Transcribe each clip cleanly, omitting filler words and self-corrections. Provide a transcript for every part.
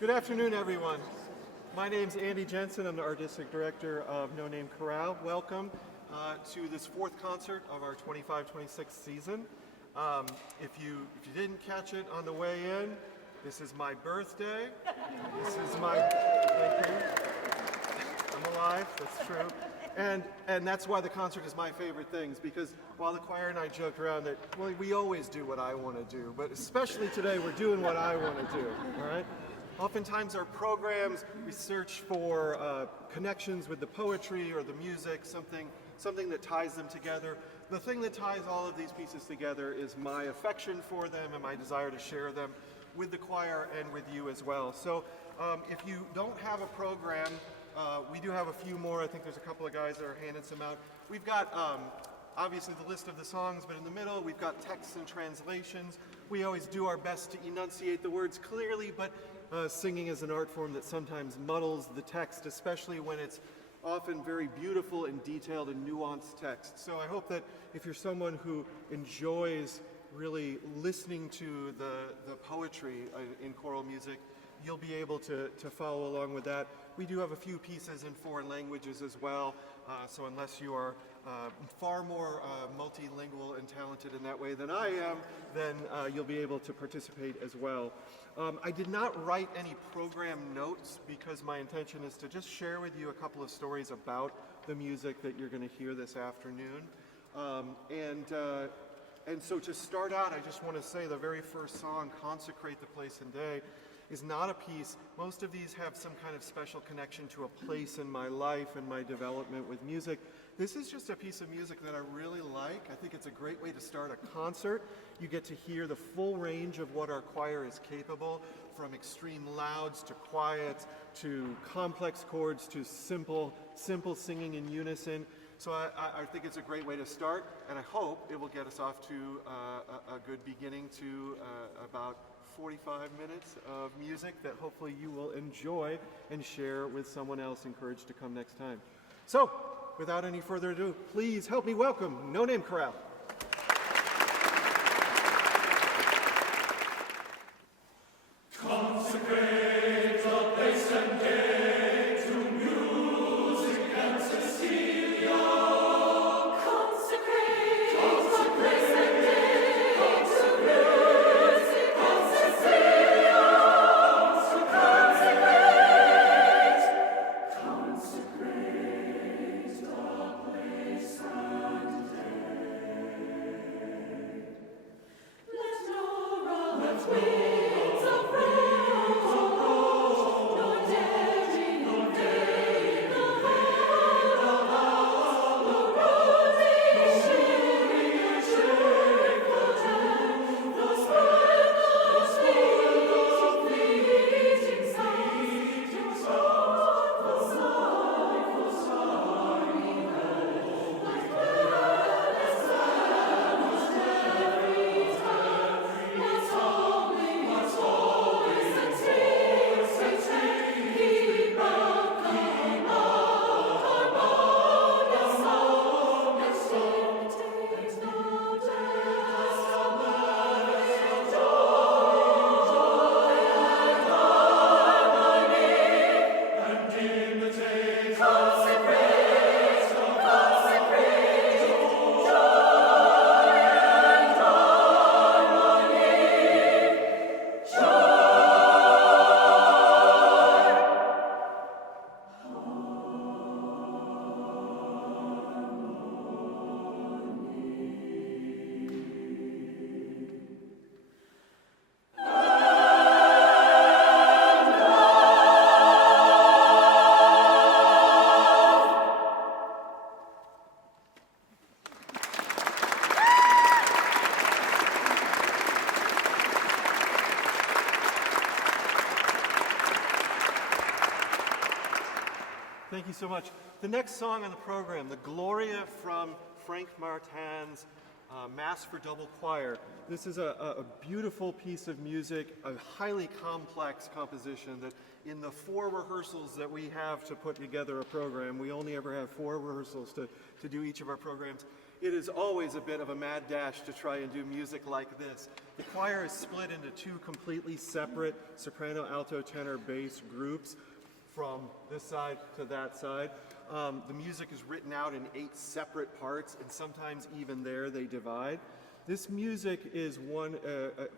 Good afternoon, everyone. My name's Andy Jensen. I'm the Artistic Director of No Name Chorale. Welcome to this fourth concert of our 25-26 season. If you didn't catch it on the way in, this is my birthday. This is my, thank you. I'm alive, that's true. And that's why the concert is my favorite things, because while the choir and I joked around that, well, we always do what I want to do, but especially today we're doing what I want to do, all right? Oftentimes our programs, we search for connections with the poetry or the music, something that ties them together. The thing that ties all of these pieces together is my affection for them and my desire to share them with the choir and with you as well. So if you don't have a program, we do have a few more. I think there's a couple of guys that are handing some out. We've got obviously the list of the songs, but in the middle we've got texts and translations. We always do our best to enunciate the words clearly, but singing is an art form that sometimes muddles the text, especially when it's often very beautiful and detailed and nuanced text. So I hope that if you're someone who enjoys really listening to the poetry in choral music, you'll be able to follow along with that. We do have a few pieces in foreign languages as well, so unless you are far more multilingual and talented in that way than I am, then you'll be able to participate as well. I did not write any program notes because my intention is to just share with you a couple of stories about the music that you're going to hear this afternoon. And so to start out, I just want to say the very first song, Consecrate the Place and Day, is not a piece. Most of these have some kind of special connection to a place in my life and my development with music. This is just a piece of music that I really like. I think it's a great way to start a concert. You get to hear the full range of what our choir is capable, from extreme louds to quiets to complex chords to simple singing in unison. So I think it's a great way to start, and I hope it will get us off to a good beginning to about 45 minutes of music that hopefully you will enjoy and share with someone else encouraged to come next time. So, without any further ado, please help me welcome No Name Chorale. Consecrate the place and day to music and Cecilia. Consecrate the place and day to music and Cecilia. Consecrate the place and day. Let Nora, let winds of rose, nor daring, nor day, nor veil, nor rosy shimmering, shimmering fountain, nor sparkle, fleeting sights, your sorrowful sigh, like careless vanished every time. What's always and keep welcome harmonious song, takes no death, and joy and harmony, and imitate consecrate, joy and Thank you so much. The next song on the program, the Gloria from Frank Martin's Mass for Double Choir. This is a beautiful piece of music, a highly complex composition that in the 4 rehearsals that we have to put together a program, we only ever have 4 rehearsals to do each of our programs. It is always a bit of a mad dash to try and do music like this. The choir is split into two completely separate soprano, alto, tenor, bass groups from this side to that side. The music is written out in 8 separate parts, and sometimes even there they divide. This music is one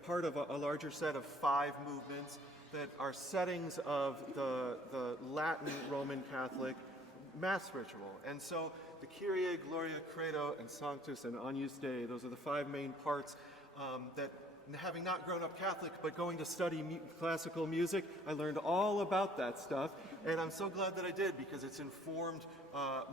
part of a larger set of 5 movements that are settings of the Latin Roman Catholic Mass ritual. And so the Kyrie, Gloria, Credo, and Sanctus, and Agnus Dei, those are the 5 main parts that, having not grown up Catholic, but going to study classical music, I learned all about that stuff. And I'm so glad that I did, because it's informed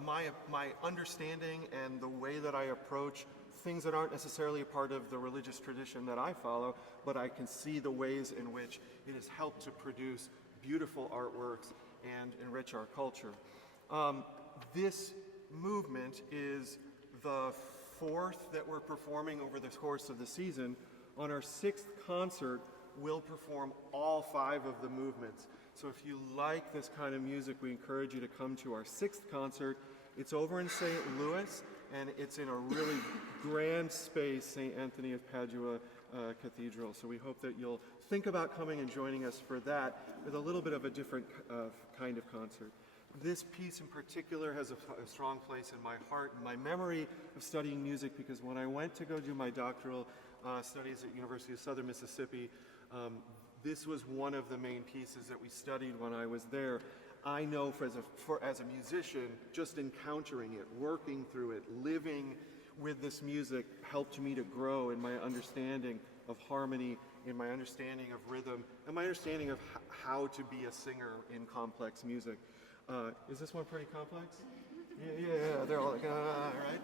my understanding and the way that I approach things that aren't necessarily a part of the religious tradition that I follow, but I can see the ways in which it has helped to produce beautiful artworks and enrich our culture. This movement is the 4th that we're performing over the course of the season. On our 6th concert, we'll perform all 5 of the movements. So if you like this kind of music, we encourage you to come to our 6th concert. It's over in St. Louis, and it's in a really grand space, St. Anthony of Padua Cathedral. So we hope that you'll think about coming and joining us for that with a little bit of a different kind of concert. This piece in particular has a strong place in my heart and my memory of studying music, because when I went to go do my doctoral studies at University of Southern Mississippi, this was one of the main pieces that we studied when I was there. I know as a musician, just encountering it, working through it, living with this music helped me to grow in my understanding of harmony, in my understanding of rhythm, and my understanding of how to be a singer in complex music. Is this one pretty complex? Yeah, they're all like, right?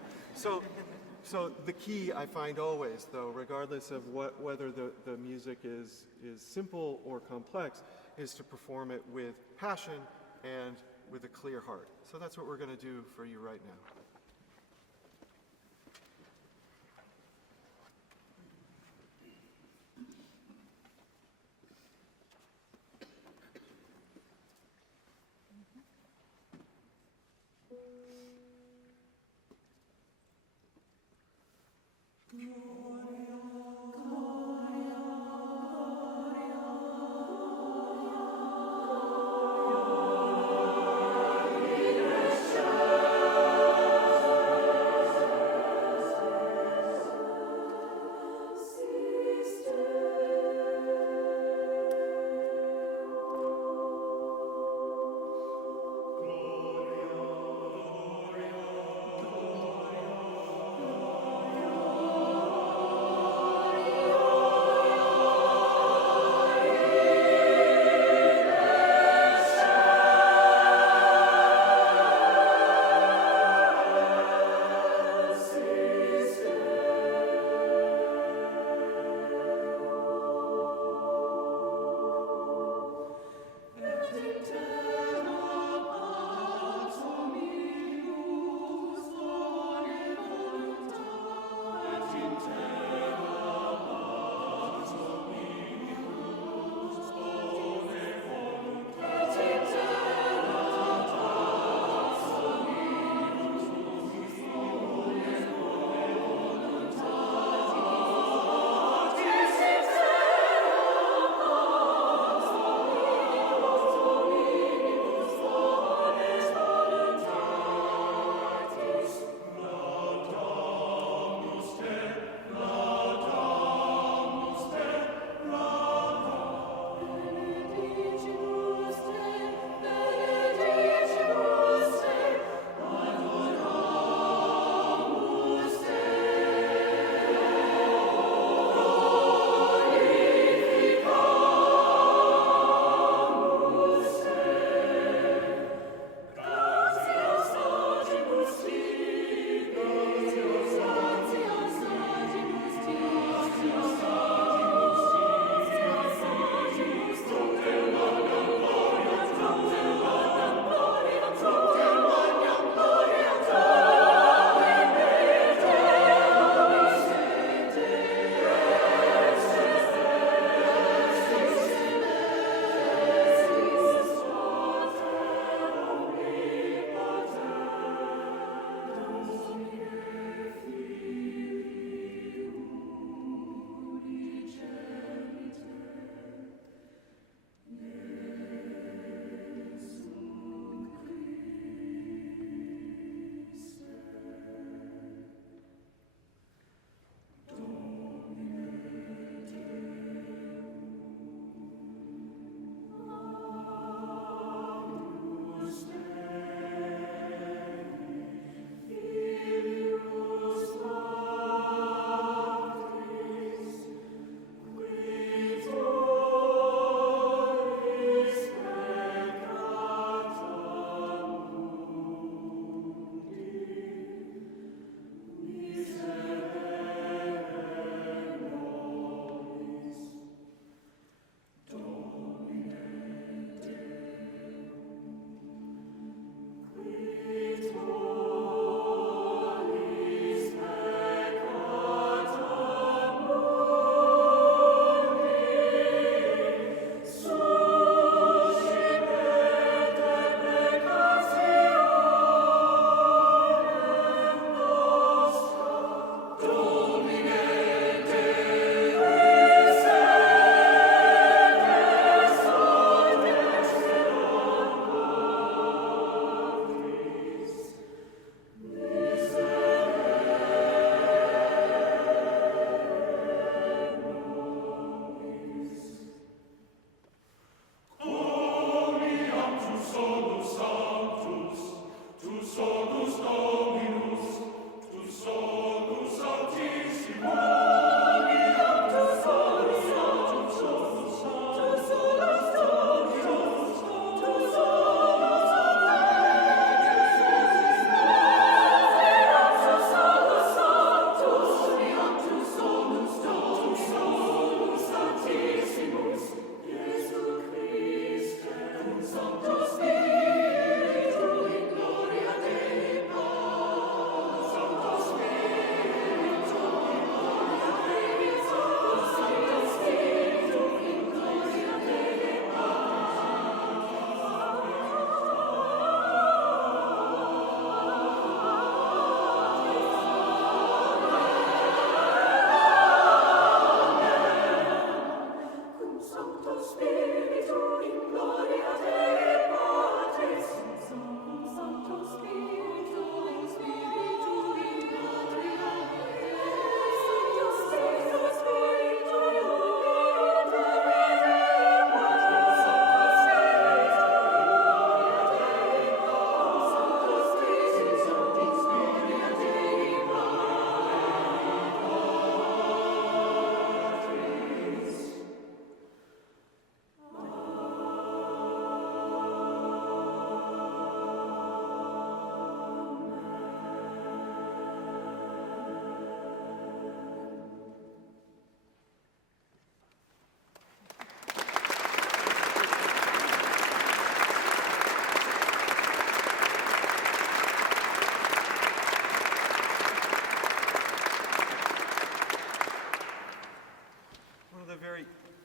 So the key I find always, though, regardless of whether the music is simple or complex, is to perform it with passion and with a clear heart. So that's what we're going to do for you right now.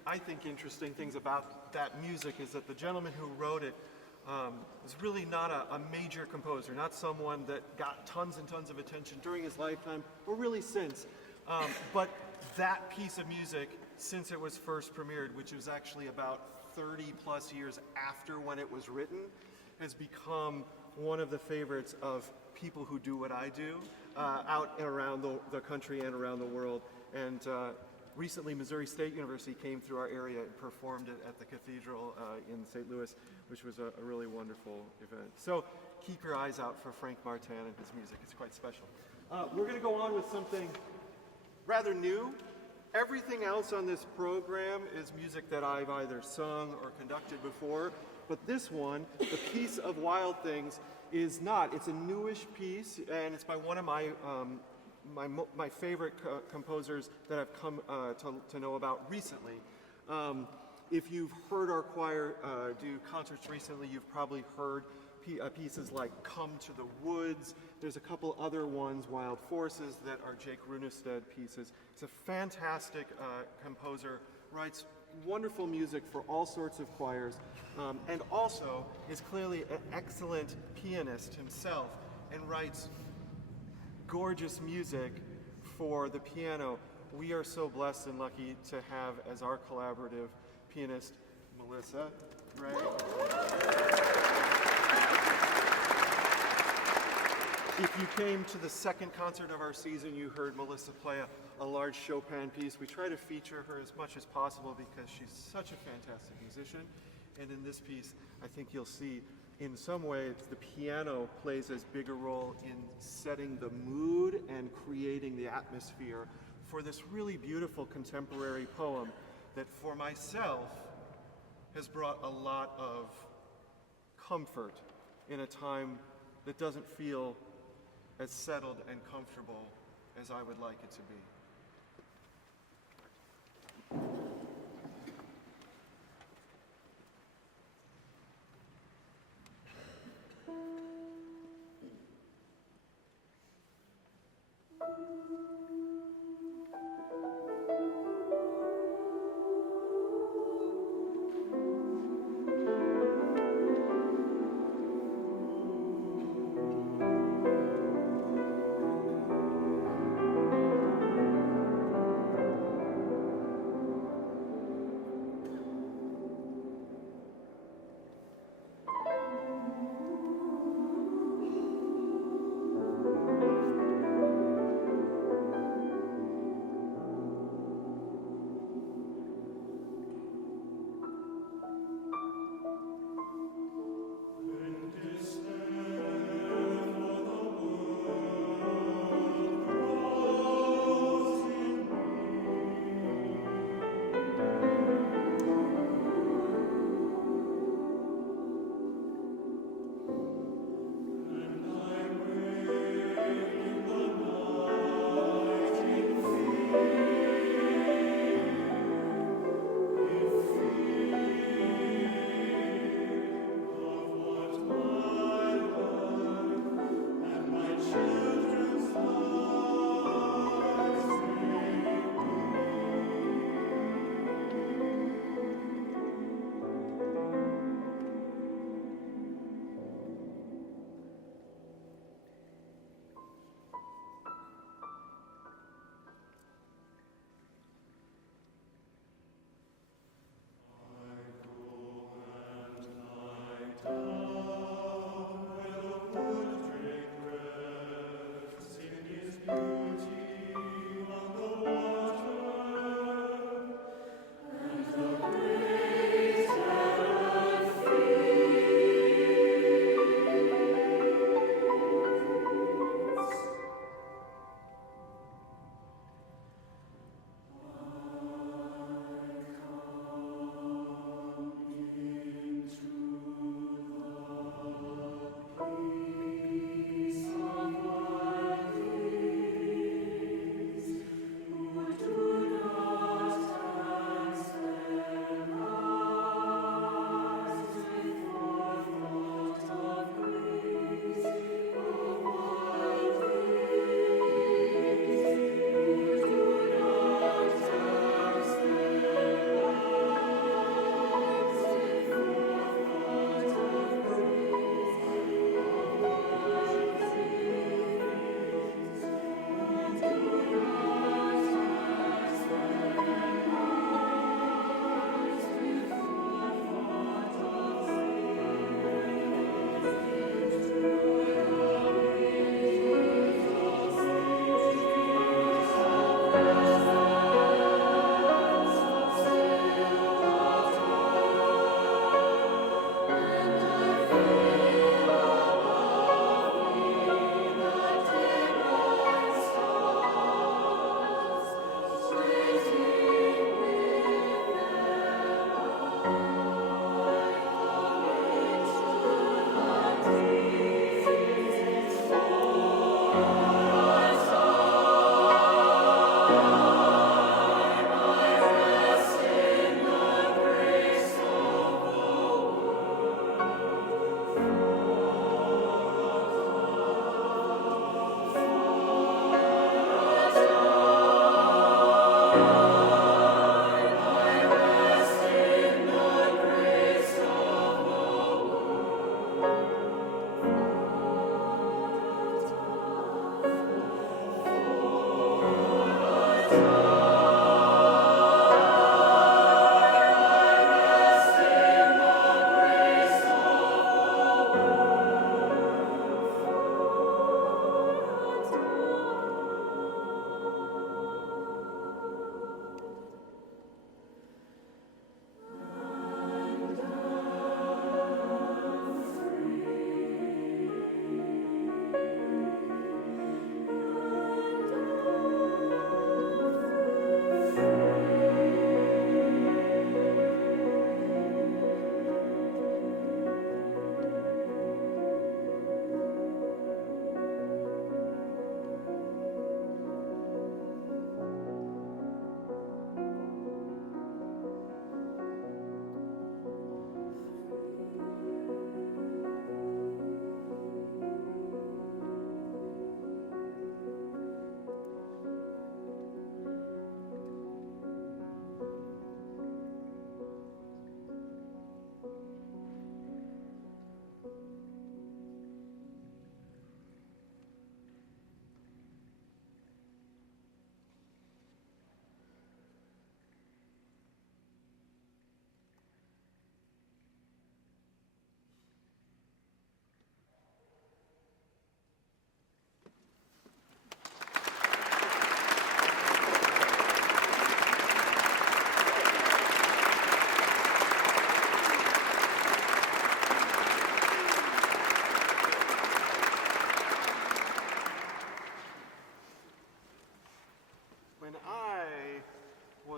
I think, interesting things about that music is that the gentleman who wrote it was really not a major composer, not someone that got tons and tons of attention during his lifetime, or really since. But that piece of music, since it was first premiered, which was actually about 30 plus years after when it was written, has become one of the favorites of people who do what I do out and around the country and around the world. And recently, Missouri State University came through our area and performed it at the cathedral in St. Louis, which was a really wonderful event. So keep your eyes out for Frank Martin and his music. It's quite special. We're going to go on with something rather new. Everything else on this program is music that I've either sung or conducted before, but this one, the piece of Wild Things, is not. It's a newish piece, and it's by one of my favorite composers that I've come to know about recently. If you've heard our choir do concerts recently, you've probably heard pieces like Come to the Woods. There's a couple other ones, Wild Forces, that are Jake Runestad pieces. He's a fantastic composer, writes wonderful music for all sorts of choirs, and also is clearly an excellent pianist himself and writes gorgeous music for the piano. We are so blessed and lucky to have as our collaborative pianist, Melissa Ray. If you came to the second concert of our season, you heard Melissa play a large Chopin piece. We try to feature her as much as possible because she's such a fantastic musician. And in this piece, I think you'll see in some ways the piano plays as big a role in setting the mood and creating the atmosphere for this really beautiful contemporary poem that for myself has brought a lot of comfort in a time that doesn't feel as settled and comfortable as I would like it to be.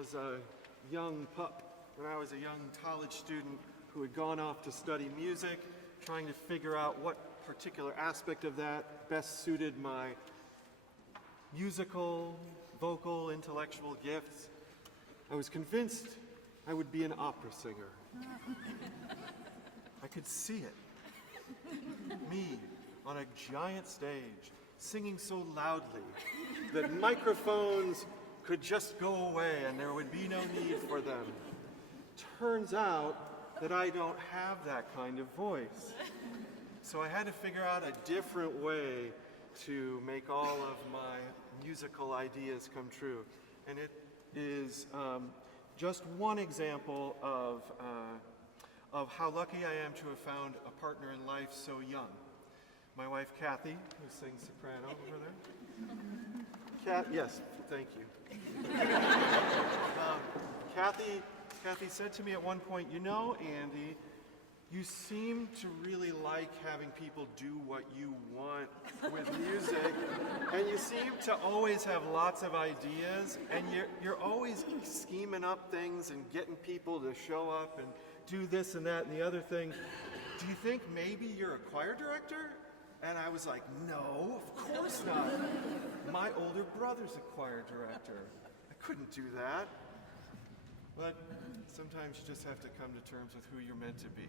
was a young pup, when I was a young college student who had gone off to study music, trying to figure out what particular aspect of that best suited my musical, vocal, intellectual gifts, I was convinced I would be an opera singer. I could see it. Me on a giant stage, singing so loudly that microphones could just go away and there would be no need for them. Turns out that I don't have that kind of voice. So I had to figure out a different way to make all of my musical ideas come true. And it is just one example of how lucky I am to have found a partner in life so young. My wife, Kathy, who sings soprano over there. Yes, thank you. Kathy said to me at one point, you know, Andy, you seem to really like having people do what you want with music, and you seem to always have lots of ideas, and you're always scheming up things and getting people to show up and do this and that and the other thing. Do you think maybe you're a choir director? And I was like, no, of course not. My older brother's a choir director. I couldn't do that. But sometimes you just have to come to terms with who you're meant to be.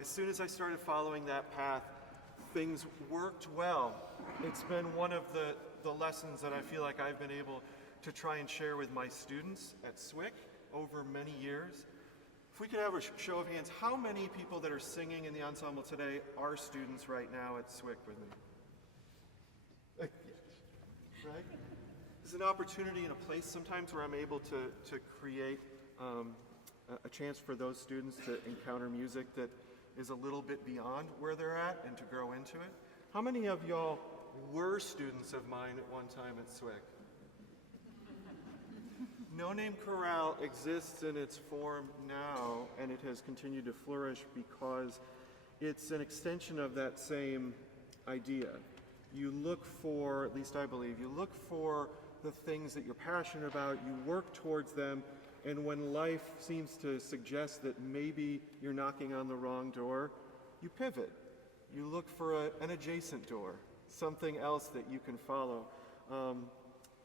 As soon as I started following that path, things worked well. It's been one of the lessons that I feel like I've been able to try and share with my students at SWIC over many years. If we could have a show of hands, how many people that are singing in the ensemble today are students right now at SWIC with me? Right? There's an opportunity and a place sometimes where I'm able to create a chance for those students to encounter music that is a little bit beyond where they're at and to grow into it. How many of y'all were students of mine at one time at SWIC? No Name Chorale exists in its form now, and it has continued to flourish because it's an extension of that same idea. You look for, at least I believe, you look for the things that you're passionate about, you work towards them, and when life seems to suggest that maybe you're knocking on the wrong door, you pivot. You look for an adjacent door, something else that you can follow.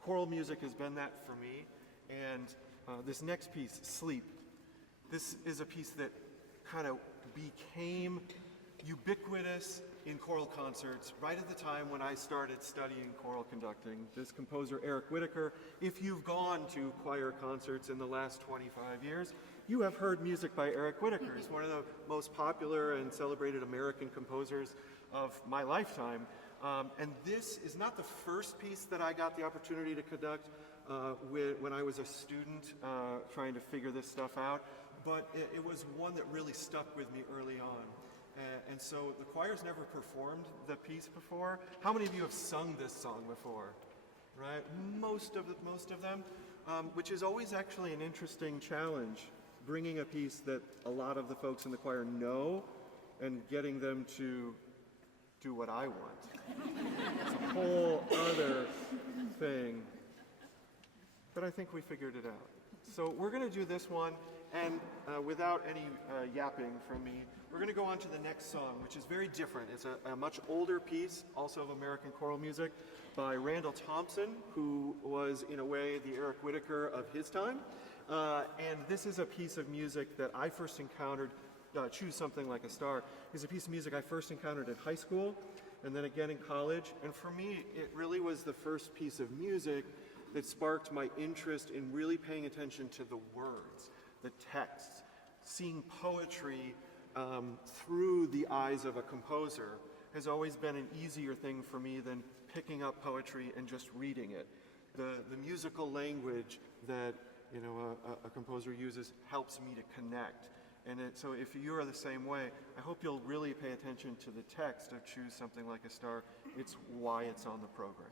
Choral music has been that for me. And this next piece, Sleep, this is a piece that kind of became ubiquitous in choral concerts right at the time when I started studying choral conducting. This composer, Eric Whitacre, if you've gone to choir concerts in the last 25 years, you have heard music by Eric Whitacre. He's one of the most popular and celebrated American composers of my lifetime. And this is not the first piece that I got the opportunity to conduct when I was a student trying to figure this stuff out, but it was one that really stuck with me early on. And so the choir's never performed the piece before. How many of you have sung this song before? Right? Most of them, which is always actually an interesting challenge, bringing a piece that a lot of the folks in the choir know and getting them to do what I want. It's a whole other thing. But I think we figured it out. So we're going to do this one, and without any yapping from me, we're going to go on to the next song, which is very different. It's a much older piece, also of American choral music, by Randall Thompson, who was, in a way, the Eric Whitacre of his time. And this is a piece of music that I first encountered, Choose Something Like a Star, is a piece of music I first encountered in high school, and then again in college. And for me, it really was the first piece of music that sparked my interest in really paying attention to the words, the texts, seeing poetry through the eyes of a composer has always been an easier thing for me than picking up poetry and just reading it. The musical language that a composer uses helps me to connect. And so if you are the same way, I hope you'll really pay attention to the text of Choose Something Like a Star. It's why it's on the program.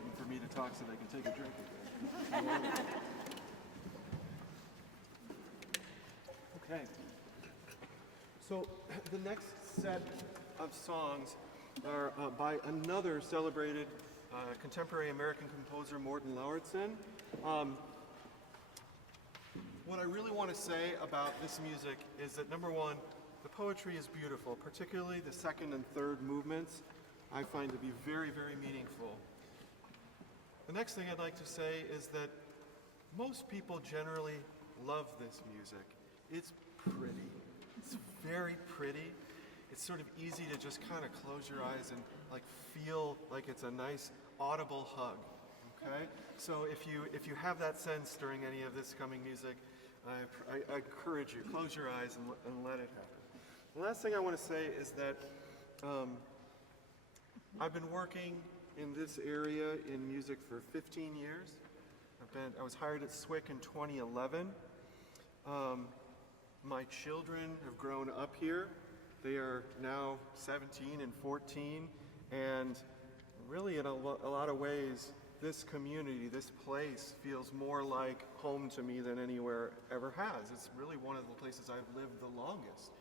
waiting for me to talk so they can take a drink again. Okay. So the next set of songs are by another celebrated contemporary American composer, Morten Lauridsen. What I really want to say about this music is that, number one, the poetry is beautiful, particularly the second and third movements I find to be very, very meaningful. The next thing I'd like to say is that most people generally love this music. It's pretty. It's very pretty. It's sort of easy to just kind of close your eyes and like feel like it's a nice audible hug. Okay? So if you have that sense during any of this coming music, I encourage you, close your eyes and let it happen. The last thing I want to say is that I've been working in this area in music for 15 years. I was hired at SWIC in 2011. My children have grown up here. They are now 17 and 14, and really in a lot of ways, this community, this place feels more like home to me than anywhere ever has. It's really one of the places I've lived the longest.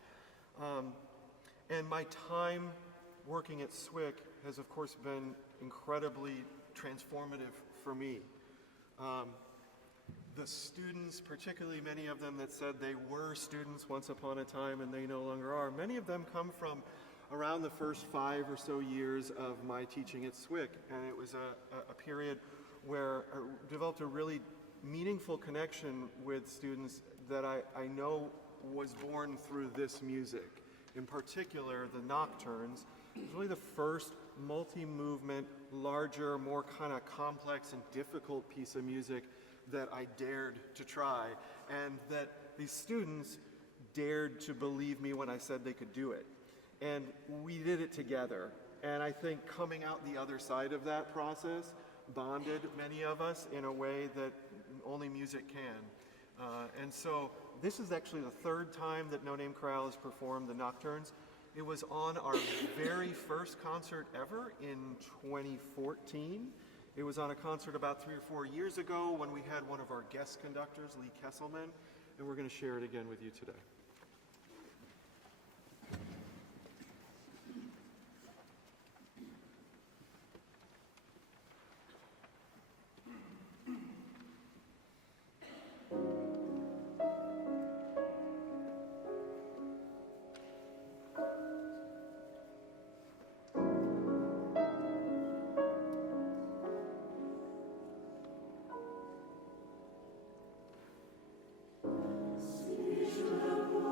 And my time working at SWIC has, of course, been incredibly transformative for me. The students, particularly many of them that said they were students once upon a time and they no longer are, many of them come from around the first 5 or so years of my teaching at SWIC, and it was a period where I developed a really meaningful connection with students that I know was born through this music. In particular, the Nocturnes. It was really the first multi-movement, larger, more kind of complex and difficult piece of music that I dared to try, and that these students dared to believe me when I said they could do it. And we did it together. And I think coming out the other side of that process bonded many of us in a way that only music can. And so this is actually the third time that No Name Chorale has performed the Nocturnes. It was on our very first concert ever in 2014. It was on a concert about 3 or 4 years ago when we had one of our guest conductors, Lee Kesselman, and we're going to share it again with you today. Speech to the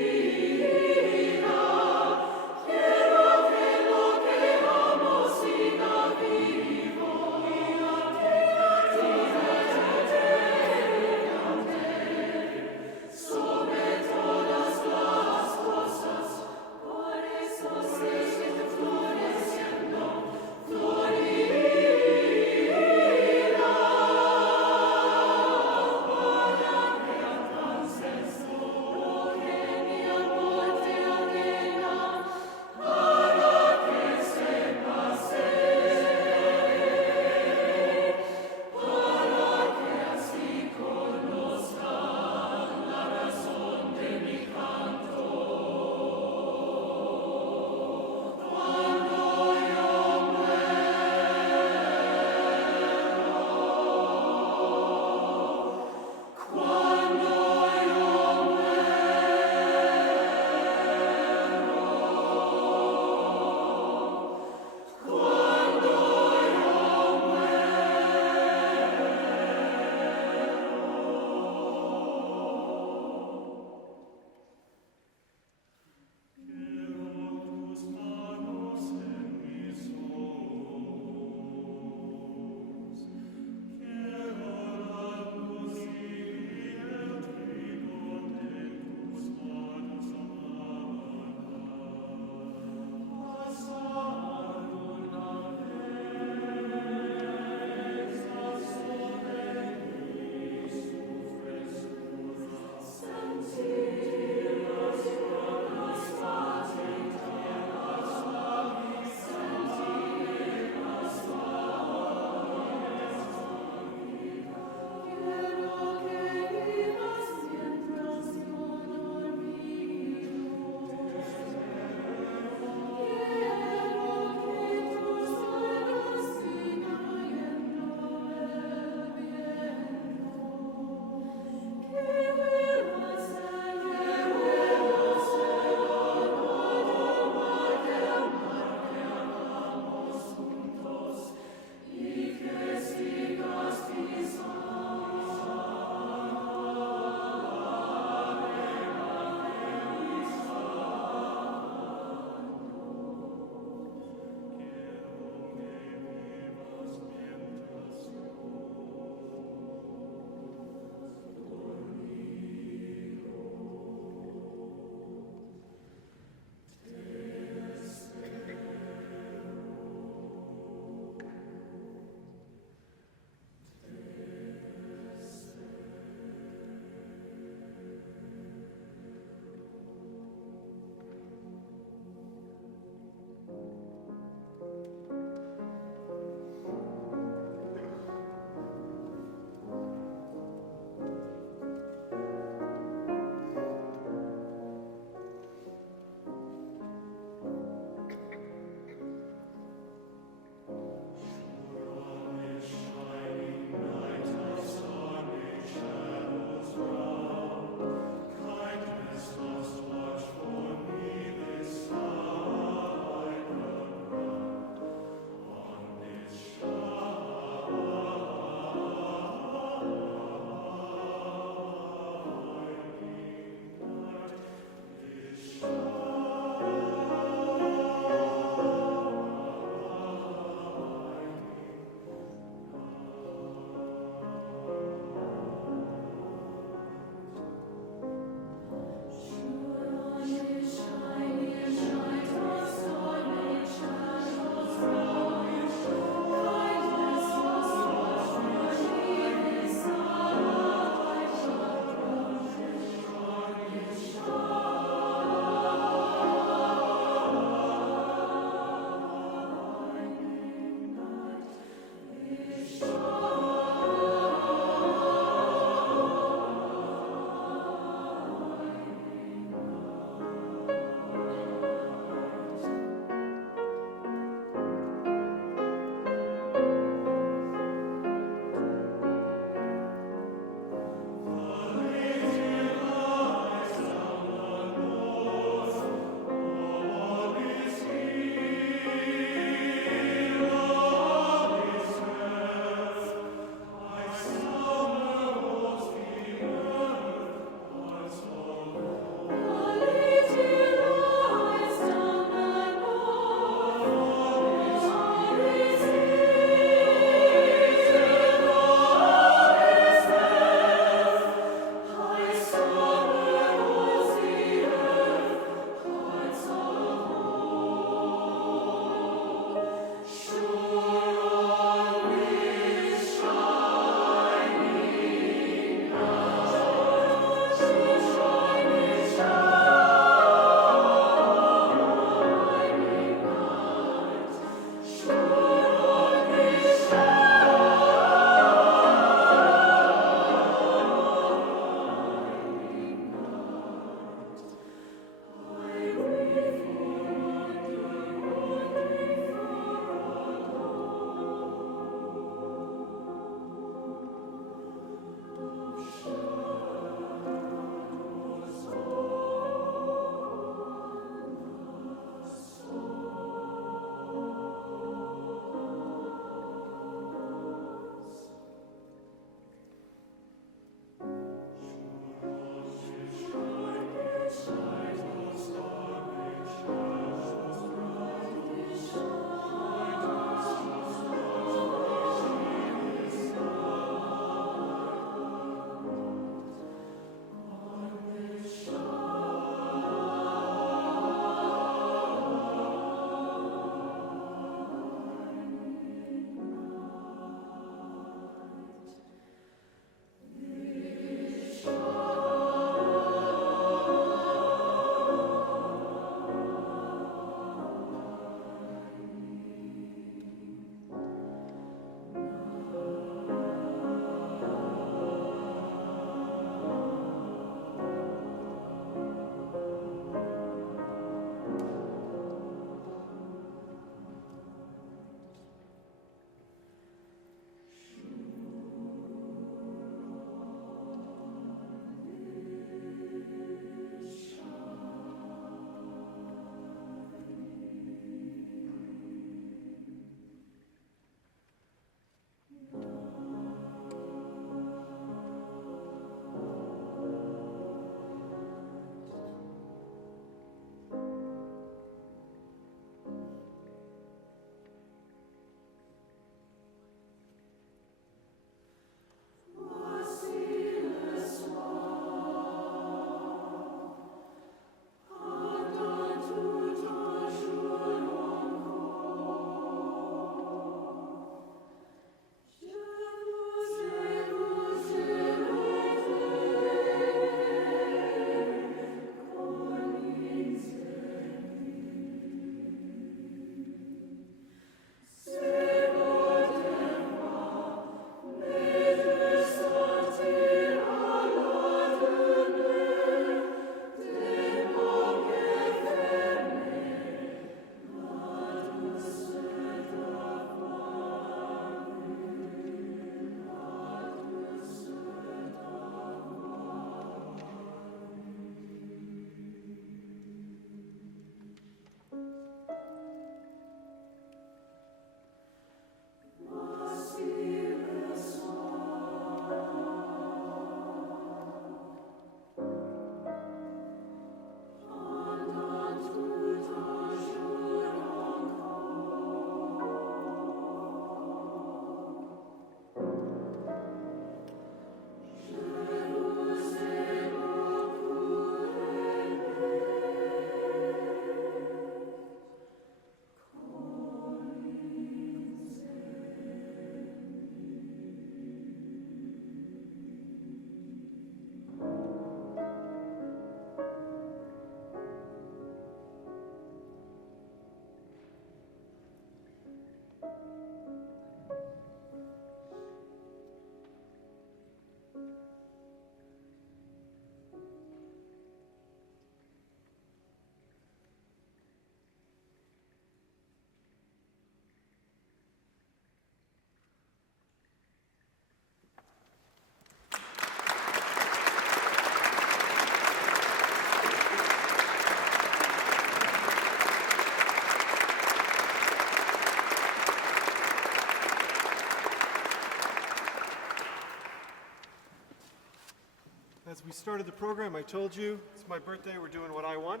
As we started the program, I told you it's my birthday, we're doing what I want.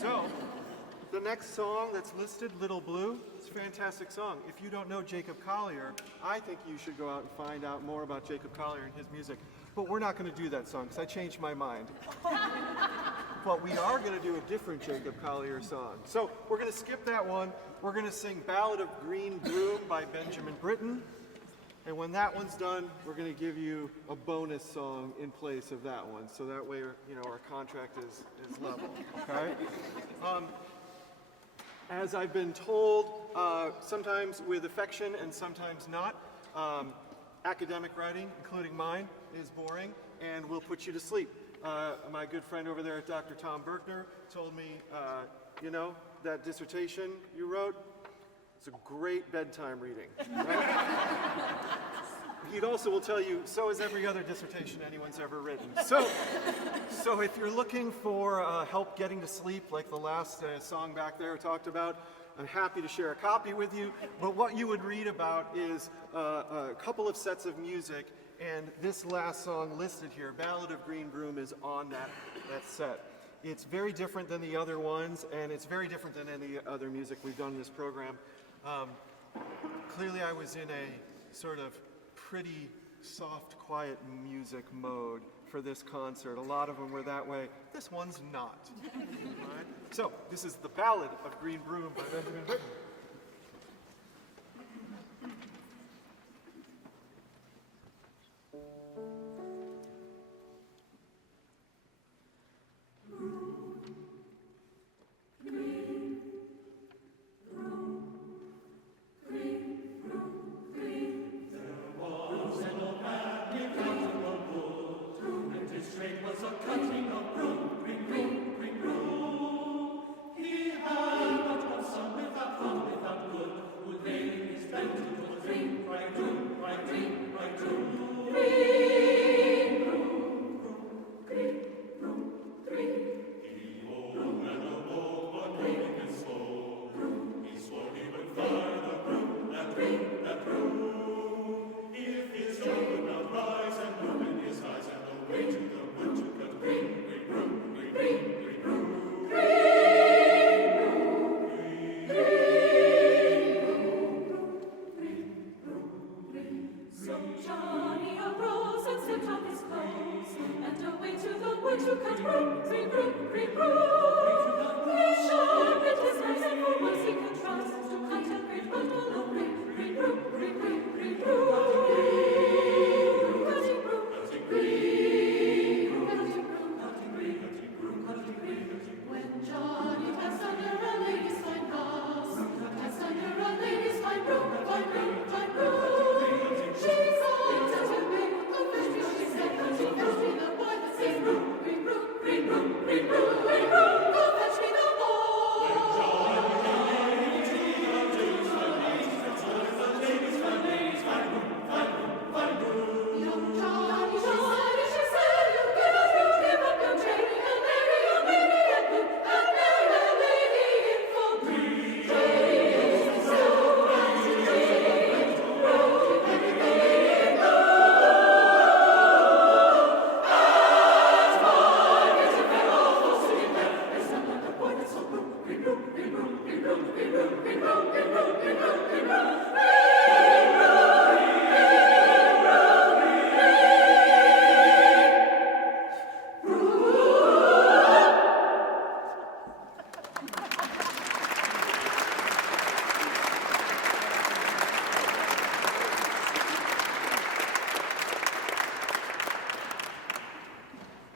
So, the next song that's listed, Little Blue, it's a fantastic song. If you don't know Jacob Collier, I think you should go out and find out more about Jacob Collier and his music. But we're not going to do that song because I changed my mind. But we are going to do a different Jacob Collier song. So we're going to skip that one. We're going to sing Ballad of Green Broom by Benjamin Britten. And when that one's done, we're going to give you a bonus song in place of that one. So that way, our contract is level, okay? As I've been told, sometimes with affection and sometimes not, academic writing, including mine, is boring and will put you to sleep. My good friend over there, Dr. Tom Berkner, told me, that dissertation you wrote, it's a great bedtime reading. Right? He'd also will tell you, so is every other dissertation anyone's ever written. So if you're looking for help getting to sleep, like the last song back there talked about, I'm happy to share a copy with you. But what you would read about is a couple of sets of music, and this last song listed here, Ballad of Green Broom, is on that set. It's very different than the other ones, and it's very different than any other music we've done in this program. Clearly I was in a sort of pretty soft, quiet music mode for this concert. A lot of them were that way. This one's not. All right? So, this is the Ballad of Green Broom by Benjamin Britten.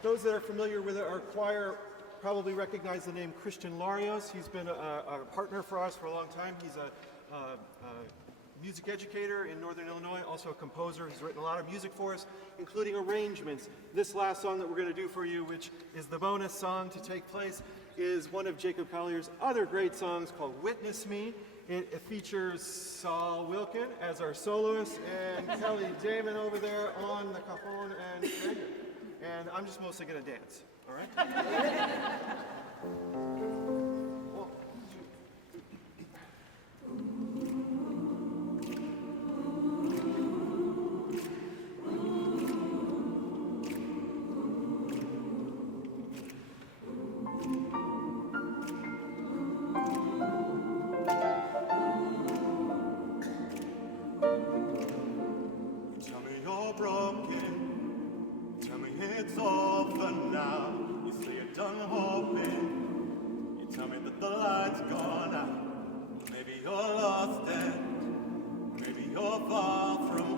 Those that are familiar with our choir probably recognize the name Cristian Larios. He's been a partner for us for a long time. He's a music educator in Northern Illinois, also a composer. He's written a lot of music for us, including arrangements. This last song that we're going to do for you, which is the bonus song to take place, is one of Jacob Collier's other great songs called Witness Me. It features Saul Wilken as our soloist and Kelly Damon over there on the cajon and finger. And I'm just mostly going to dance, all right? you're broken. You tell me it's over now. You say you're done hoping. You tell me that the light's gone out. Maybe you're lost and maybe you're far from